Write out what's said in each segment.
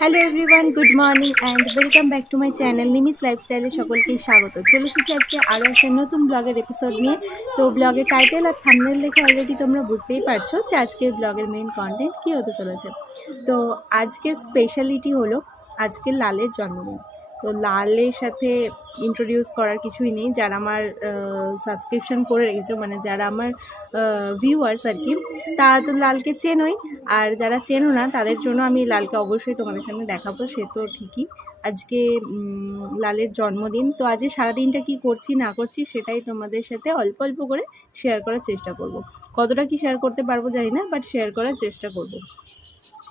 Hello everyone, good morning and welcome back to my channel Nimi's লাইফস্টাইলে সকলকেই স্বাগত। চলে এসেছি আজকে আরও একটা নতুন ব্লগের এপিসোড নিয়ে। তো ব্লগের টাইটেল আর থাম্বনেল দেখে অলরেডি তোমরা বুঝতেই পারছো যে আজকের ব্লগের মেইন কন্টেন্ট কী হতে চলেছে। তো আজকের স্পেশালিটি হলো আজকে লালের জন্মদিন। তো লালের সাথে ইন্ট্রোডিউস করার কিছুই নেই। যারা আমার সাবস্ক্রিপশন করে রেখেছো, মানে যারা আমার ভিউয়ার্স আর কি, তারা তো লালকে চেনোই। আর যারা চেনো না তাদের জন্য আমি লালকে অবশ্যই তোমাদের সামনে দেখাবো, সে তো ঠিকই। আজকে লালের জন্মদিন, তো আজকে সারাদিনটা কি করছি না করছি সেটাই তোমাদের সাথে অল্প অল্প করে শেয়ার করার চেষ্টা করব। কতটা কি শেয়ার করতে পারবো জানি না, বাট শেয়ার করার চেষ্টা করব।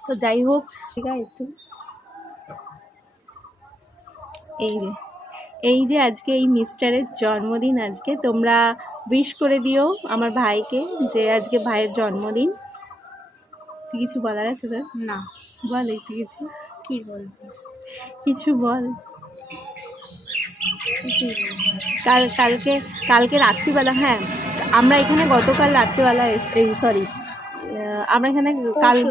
তো যাই হোক, ঠিক আছে, একটু এই যে আজকে এই মিস্টারের জন্মদিন। আজকে তোমরা উইশ করে দিও আমার ভাইকে যে আজকে ভাইয়ের জন্মদিন। কিছু বলার আছে তোর? না, বল একটু কিছু। কি বলবো, কিছু বল। কালকে রাত্রিবেলা, হ্যাঁ আমরা এখানে গতকাল রাত্রিবেলা আমরা এখানে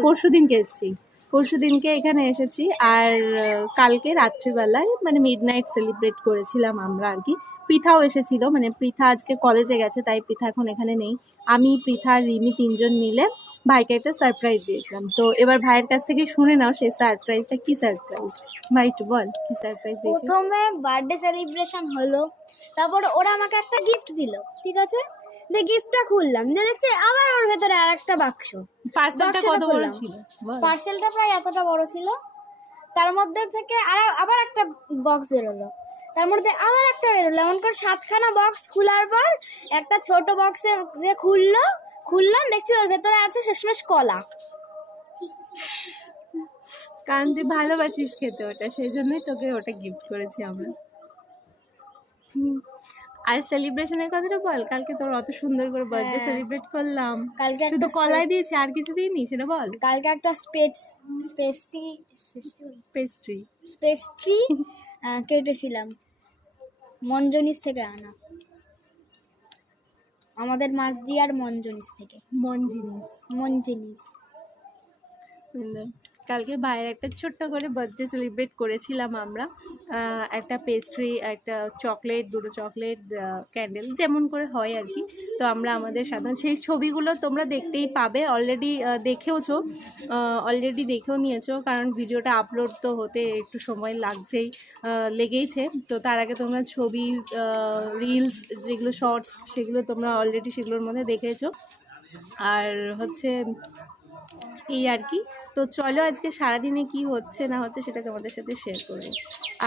পরশু দিনকে এসেছি। পরশু দিনকে এখানে এসেছি, আর কালকে রাত্রিবেলায় মানে মিডনাইট সেলিব্রেট করেছিলাম আমরা আর কি। পৃথাও এসেছিল, মানে পৃথা আজকে কলেজে গেছে তাই পৃথা এখন এখানে নেই। আমি, পৃথা আর রিমি তিনজন মিলে ভাইকে একটা সারপ্রাইজ দিয়েছিলাম। তো এবার ভাইয়ের কাছ থেকে শুনে নাও সেই সারপ্রাইজটা কি সারপ্রাইজ। ভাই একটু বল কি সারপ্রাইজ দিয়েছিস। প্রথমে বার্থডে সেলিব্রেশন হলো, তারপরে ওরা আমাকে একটা গিফট দিল, ঠিক আছে। গিফটটা খুললাম, দেখছি আবার ওর ভেতরে আরেকটা বাক্স। পার্সেলটা কত বড় ছিল? পার্সেলটা প্রায় এতটা বড় ছিল। তার মধ্যে থেকে আবার একটা বক্স বেরোলো, তার মধ্যে আবার একটা বেরোলো। এমন করে 7খানা বক্স খোলার পর একটা ছোট বক্সে যে খুললাম, দেখছি ওর ভেতরে আছে শেষমেশ কলা। কারণ তুই ভালোবাসিস খেতে ওটা, সেই জন্যই তোকে ওটা গিফট করেছি আমরা। আর সেলিব্রেশনের কথাটা বল। কালকে তোর অত সুন্দর করে বার্থডে সেলিব্রেট করলাম, কালকে শুধু কলাই দিয়েছি, আর কিছু দিইনি, সেটা বল। কালকে একটা পেস্ট্রি কেটেছিলাম, মঞ্জনিস থেকে আনা, আমাদের মাঝদিয়ার মঞ্জনিস থেকে। মঞ্জিনিস কালকে ভাইয়ের একটা ছোট্ট করে বার্থডে সেলিব্রেট করেছিলাম আমরা। একটা পেস্ট্রি, একটা চকলেট, দুটো চকলেট, ক্যান্ডেল, যেমন করে হয় আর কি। তো আমরা আমাদের সাধারণ সেই ছবিগুলো তোমরা দেখতেই পাবে, অলরেডি দেখেও নিয়েছো, কারণ ভিডিওটা আপলোড তো হতে একটু সময় লেগেইছে। তো তার আগে তোমরা ছবি, রিলস, যেগুলো শর্টস, সেগুলো তোমরা অলরেডি সেগুলোর মধ্যে দেখেছো। আর হচ্ছে এই আর কি। তো চলো আজকে সারাদিনে কি হচ্ছে না হচ্ছে সেটা তোমাদের সাথে শেয়ার করবো।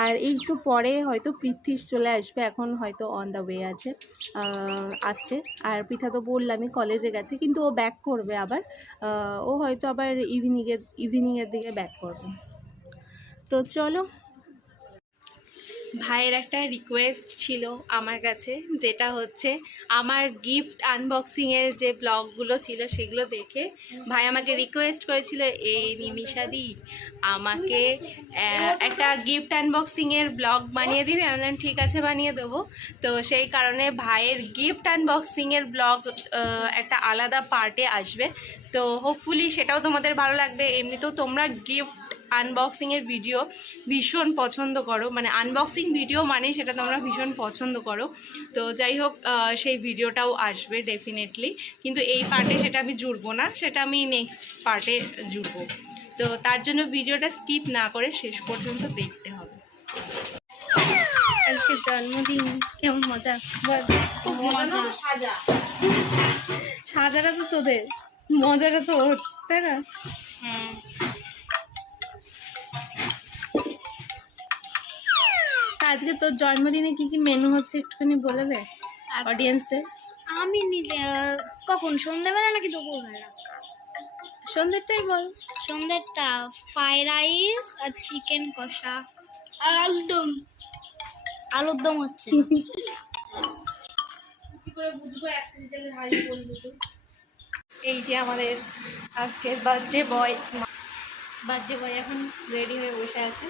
আর একটু পরে হয়তো পৃথ্বীশ চলে আসবে, এখন হয়তো অন দ্য ওয়ে আসছে। আর পৃথা তো বললামই কলেজে গেছে, কিন্তু ও ব্যাক করবে আবার। ও হয়তো আবার ইভিনিংয়ের দিকে ব্যাক করবে। তো চলো। ভাইয়ের একটা রিকোয়েস্ট ছিল আমার কাছে, যেটা হচ্ছে আমার গিফট আনবক্সিংয়ের যে ব্লগগুলো ছিল সেগুলো দেখে ভাই আমাকে রিকোয়েস্ট করেছিল, এই নিমিষাদি আমাকে একটা গিফট আনবক্সিংয়ের ব্লগ বানিয়ে দিবি। আমি বললাম ঠিক আছে, বানিয়ে দেবো। তো সেই কারণে ভাইয়ের গিফট আনবক্সিংয়ের ব্লগ একটা আলাদা পার্টে আসবে। তো হোপফুলি সেটাও তোমাদের ভালো লাগবে। এমনিতেও তোমরা গিফট আনবক্সিংয়ের ভিডিও ভীষণ পছন্দ করো, মানে আনবক্সিং ভিডিও মানে সেটা তোমরা ভীষণ পছন্দ করো। তো যাই হোক, সেই ভিডিওটাও আসবে ডেফিনেটলি, কিন্তু এই পার্টে সেটা আমি জুড়বো না, সেটা আমি নেক্সট পার্টে জুড়বো। তো তার জন্য ভিডিওটা স্কিপ না করে শেষ পর্যন্ত দেখতে হবে। আজকে জন্মদিন, কেমন মজা বল। সাজাটা তো তোদের, মজাটা তো ওর, তাই না? হ্যাঁ। আজকে তোর জন্মদিনে কি কি মেনু হচ্ছে একটুখানি বলে দে অডিয়েন্সদের। আমি কখন, সন্ধ্যেবেলা নাকি দুপুরবেলা? সন্ধ্যেরটাই বল। সন্ধ্যেরটা ফ্রাইড রাইস আর চিকেন কষা আর আলুর দম হচ্ছে। এই যে আমাদের আজকের বার্থডে বয় এখন রেডি হয়ে বসে আছে।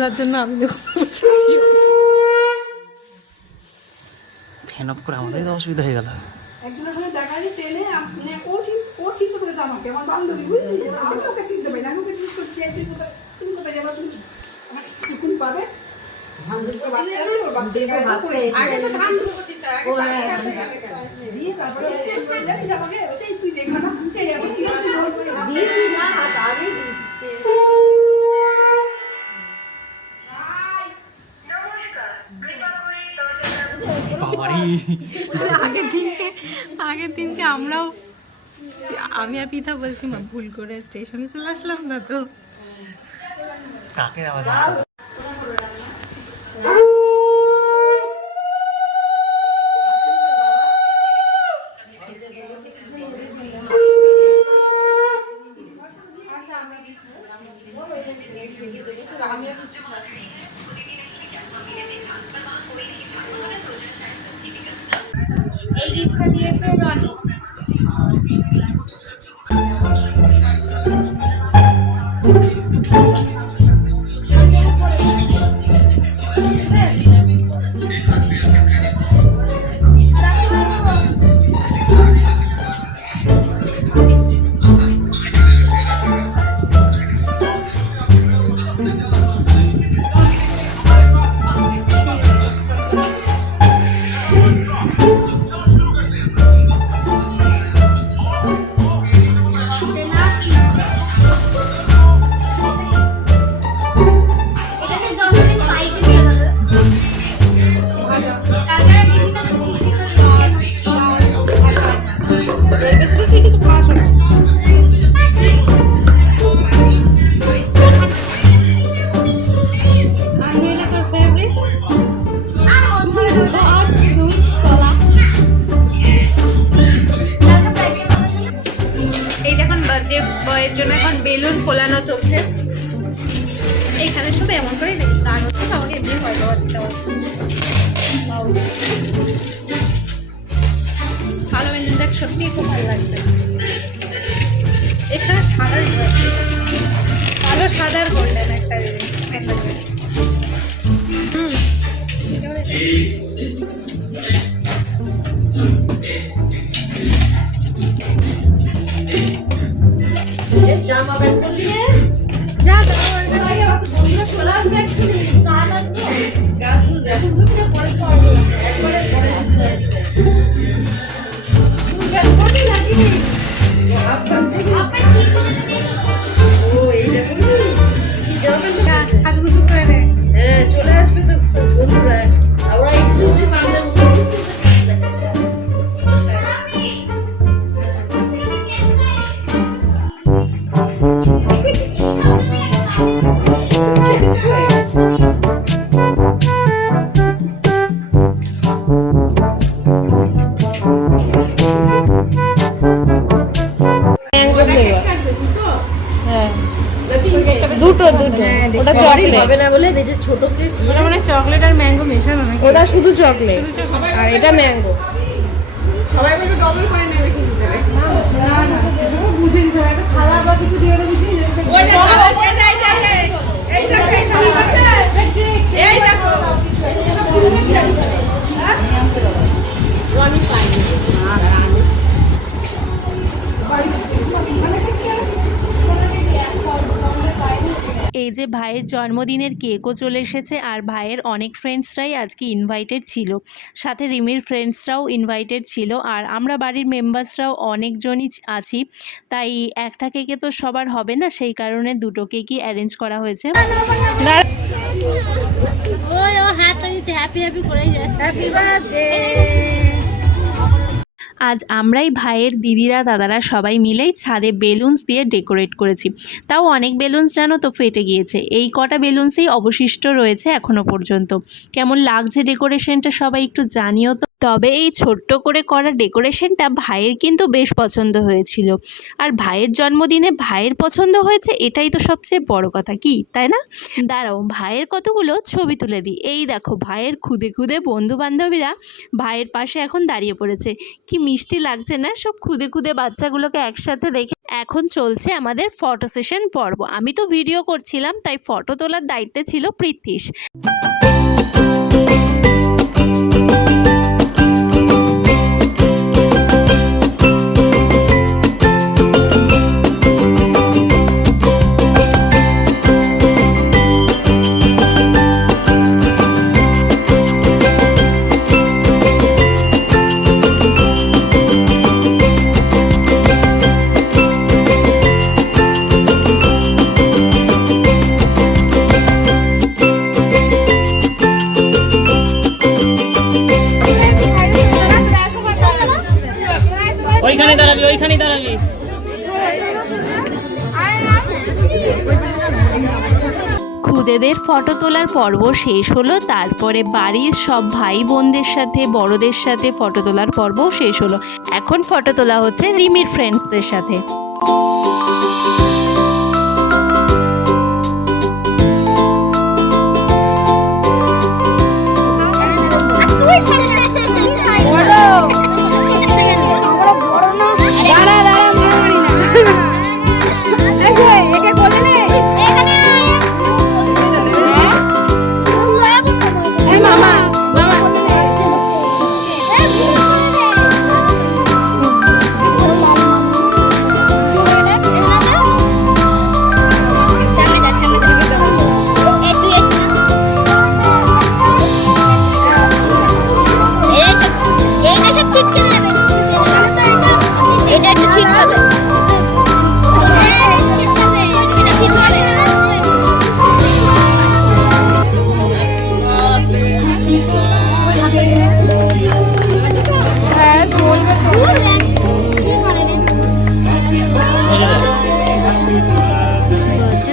তোলার জন্য আমি ফ্যান অফ করে আমাদেরই তো অসুবিধা হয়ে গেল। একজন ওখানে দেখালি ট্রেনে ও চিনতে পেরেছে আমাকে, আমার বান্ধবী, বুঝলি? আমি ওকে চিনতে পারি না, আমি ওকে জিজ্ঞেস করছি তুমি কোথায় যাবা, তুমি আমাকে কিছুক্ষণ পাবে তুই দেখা না বাবারি আগের দিনকে আমরাও, আমি আর পিতা বলছি মা ভুল করে স্টেশনে চলে আসলাম না তো। কাকের আওয়াজ। এই গিফটটা দিয়েছে রনি। এটা সে জন্মদিন পাইছে কিভাবে? কালকে টিফিনটা তো খুব সুন্দর। আর এই যে এখন বার্থডে বয়ের জন্য এখন বেলুন ফোলানো চলছে। এইখানে শুধু এমন করে গান হচ্ছে, আমাকে এমনি হয়তো ভালো বেলুনটা সত্যি খুব ভালো লাগছে। এর সাথে সাদা কালো সাদার গোল্ডেন একটা জামা প্যান্ট পরলি যা চলে আসবে সাজুগুজু করে নে। চলে আসবে তো বন্ধুরা, আমরা দুটো ওটা চকলেট হবে না বলে দেখে ছোট কেক, ওটা মানে চকলেট আর ম্যাঙ্গো মেশানো নাকি? ওটা শুধু চকলেট আর এটা ম্যাঙ্গো। সবাই একটু ডবল করে নেবে কিন্তু দেবে না, বুঝে দিতে হবে, একটা থালা বা কিছু দিয়ে দেবে, বেশি যেতে ওই দেখো এই দেখো এই থালা আছে, এই দেখো এটা পুরো দেখি হ্যাঁ রনি পাই এই যে ভাইয়ের জন্মদিনের কেকও চলে এসেছে, আর ভাইয়ের অনেক ফ্রেন্ডসরাই আজকে ইনভাইটেড ছিল, সাথে রিমির ফ্রেন্ডসরাও ইনভাইটেড ছিল, আর আমরা বাড়ির মেম্বার্সরাও অনেকজনই আছি। তাই একটা কেকে তো সবার হবে না, সেই কারণে দুটো কেকই অ্যারেঞ্জ করা হয়েছে। আজ আমরাই ভাইয়ের দিদিরা দাদারা সবাই মিলেই ছাদে বেলুনস দিয়ে ডেকোরেট করেছি। তাও অনেক বেলুনস জানো তো ফেটে গিয়েছে, এই কটা বেলুনসেই অবশিষ্ট রয়েছে এখনো পর্যন্ত। কেমন লাগছে ডেকোরেশনটা সবাই একটু জানিও তো। তবে এই ছোট্ট করে করা ডেকোরেশনটা ভাইয়ের কিন্তু বেশ পছন্দ হয়েছিল, আর ভাইয়ের জন্মদিনে ভাইয়ের পছন্দ হয়েছে এটাই তো সবচেয়ে বড় কথা, কি তাই না? দাঁড়াও ভাইয়ের কতগুলো ছবি তুলে দিই। এই দেখো ভাইয়ের খুদে খুদে বন্ধু বান্ধবীরা ভাইয়ের পাশে এখন দাঁড়িয়ে পড়েছে। কি মিষ্টি লাগছে না সব খুদে খুদে বাচ্চাগুলোকে একসাথে দেখে। এখন চলছে আমাদের ফটো সেশন পর্ব। আমি তো ভিডিও করছিলাম, তাই ফটো তোলার দায়িত্বে ছিল পৃথ্বীশ। ওইখানে দাঁড়াবি, ওইখানে দাঁড়াবি। খুদেদের ফটো তোলার পর্ব শেষ হলো, তারপরে বাড়ির সব ভাই বোনদের সাথে বড়দের সাথে ফটো তোলার পর্ব শেষ হলো। এখন ফটো তোলা হচ্ছে রিমির ফ্রেন্ডসদের সাথে।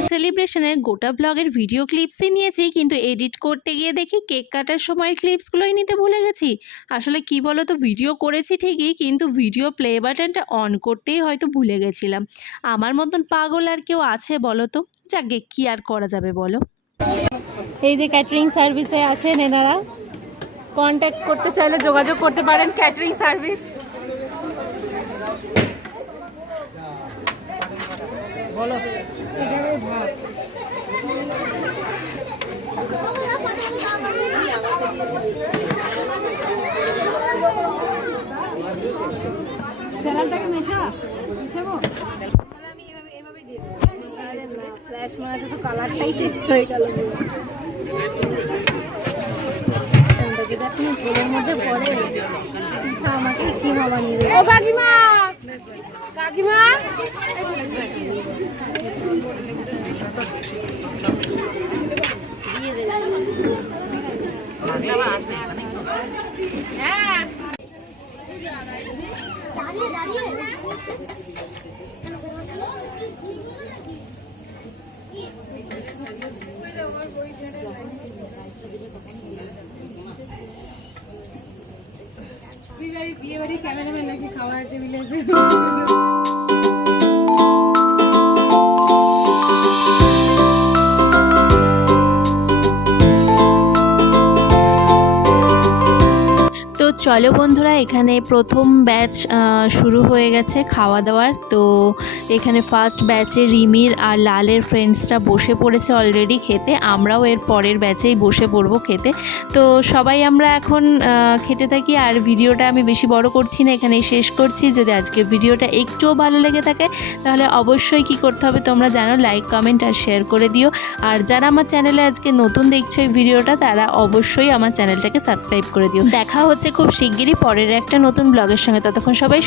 সেলিব্রেশনের গোটা ব্লগের ভিডিও ক্লিপসই নিয়েছি, কিন্তু এডিট করতে গিয়ে দেখি কেক কাটার সময় ক্লিপসগুলোই নিতে ভুলে গেছি। আসলে কি বলো তো, ভিডিও করেছি ঠিকই, কিন্তু ভিডিও প্লে বাটনটা অন করতেই হয়তো ভুলে গেছিলাম। আমার মতন পাগল আর কেউ আছে বলো তো? যাকে কি আর করা যাবে বলো। এই যে ক্যাটারিং সার্ভিসে আছেন এনারা, কন্ট্যাক্ট করতে চাইলে যোগাযোগ করতে পারেন। ক্যাটারিং সার্ভিস বলো। স্যালাডটাকে মেশাবো। আমি এভাবে দিয়ে দেবো। আরে না, ফ্ল্যাশ মারাতে তো কালারটাই চেঞ্জ হয়ে গেল। যেটা তুমি ঝোলের মধ্যে পড়ে আমাকে কি হওয়া নিয়ে। ও কাকিমা, কাকিমা দিয়ে দেবে। হ্যাঁ দাঁড়িয়ে দাঁড়িয়ে বিয়ে বাড়ি ক্যামেরাম্যান নাকি খাওয়ার টেবিলে আছে। চলো বন্ধুরা, এখানে প্রথম ব্যাচ শুরু হয়ে গেছে খাওয়া দাওয়ার। তো এখানে ফার্স্ট ব্যাচে রিমির আর লালের ফ্রেন্ডসরা বসে পড়েছে অলরেডি খেতে। আমরাও এর পরের ব্যাচেই বসে পড়বো খেতে। তো সবাই আমরা এখন খেতে থাকি। আর ভিডিওটা আমি বেশি বড় করছি না, এখানেই শেষ করছি। যদি আজকের ভিডিওটা একটুও ভালো লেগে থাকে তাহলে অবশ্যই কি করতে হবে তোমরা জানো, লাইক কমেন্ট আর শেয়ার করে দিও। আর যারা আমার চ্যানেলে আজকে নতুন দেখছো এই ভিডিওটা, তারা অবশ্যই আমার চ্যানেলটাকে সাবস্ক্রাইব করে দিও। দেখা হচ্ছে খুব শিগগিরই পরের একটা নতুন ব্লগের সঙ্গে। ততক্ষণ সবাই